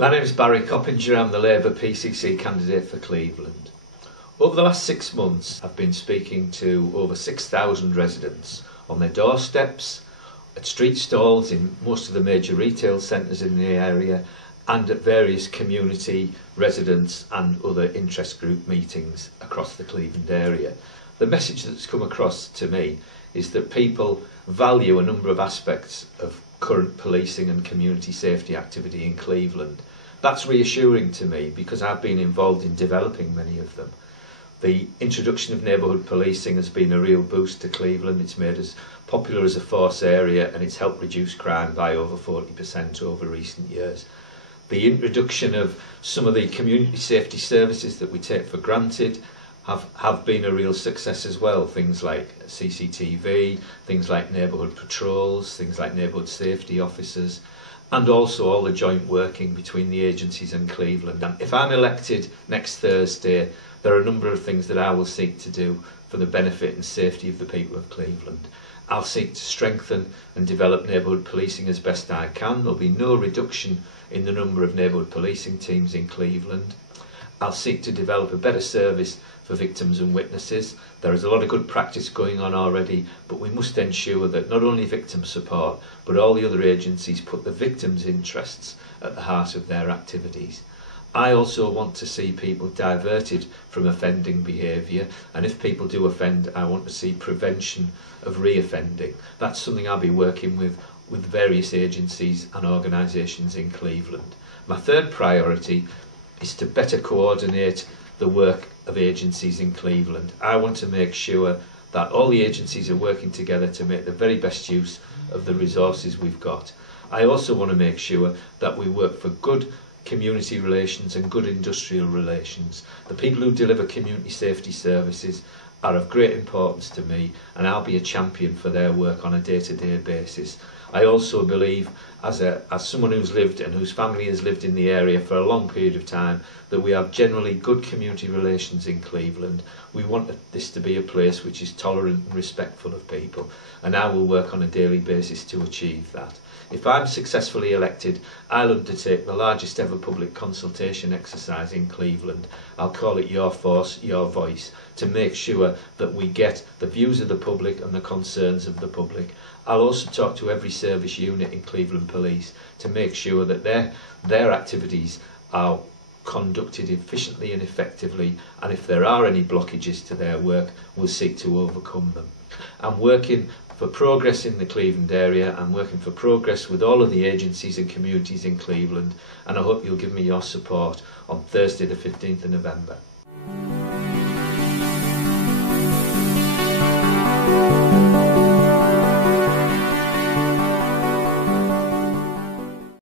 My name is Barry Coppinger. I'm the Labour PCC candidate for Cleveland. Over the last 6 months I've been speaking to over 6,000 residents on their doorsteps, at street stalls in most of the major retail centres in the area, and at various community, residents and other interest group meetings across the Cleveland area. The message that's come across to me is that people value a number of aspects of current policing and community safety activity in Cleveland. That's reassuring to me because I've been involved in developing many of them. The introduction of neighbourhood policing has been a real boost to Cleveland. It's made us popular as a force area and it's helped reduce crime by over 40% over recent years. The introduction of some of the community safety services that we take for granted have been a real success as well. Things like CCTV, things like neighbourhood patrols, things like neighbourhood safety officers, and also all the joint working between the agencies and Cleveland. And if I'm elected next Thursday, there are a number of things that I will seek to do for the benefit and safety of the people of Cleveland. I'll seek to strengthen and develop neighbourhood policing as best I can. There'll be no reduction in the number of neighbourhood policing teams in Cleveland. I'll seek to develop a better service for victims and witnesses. There is a lot of good practice going on already, but we must ensure that not only victim support, but all the other agencies put the victims' interests at the heart of their activities. I also want to see people diverted from offending behaviour, and if people do offend, I want to see prevention of re-offending. That's something I'll be working with various agencies and organisations in Cleveland. My third priority is to better coordinate the work of agencies in Cleveland. I want to make sure that all the agencies are working together to make the very best use of the resources we've got. I also want to make sure that we work for good community relations and good industrial relations. The people who deliver community safety services are of great importance to me, and I'll be a champion for their work on a day-to-day basis. I also believe, as someone who's lived and whose family has lived in the area for a long period of time, that we have generally good community relations in Cleveland. We want this to be a place which is tolerant and respectful of people, and I will work on a daily basis to achieve that. If I'm successfully elected, I'll undertake the largest ever public consultation exercise in Cleveland. I'll call it Your Force, Your Voice, to make sure that we get the views of the public and the concerns of the public. I'll also talk to every service unit in Cleveland Police to make sure that their activities are conducted efficiently and effectively, and if there are any blockages to their work, we'll seek to overcome them. I'm working for progress in the Cleveland area. I'm working for progress with all of the agencies and communities in Cleveland, and I hope you'll give me your support on Thursday the 15th of November.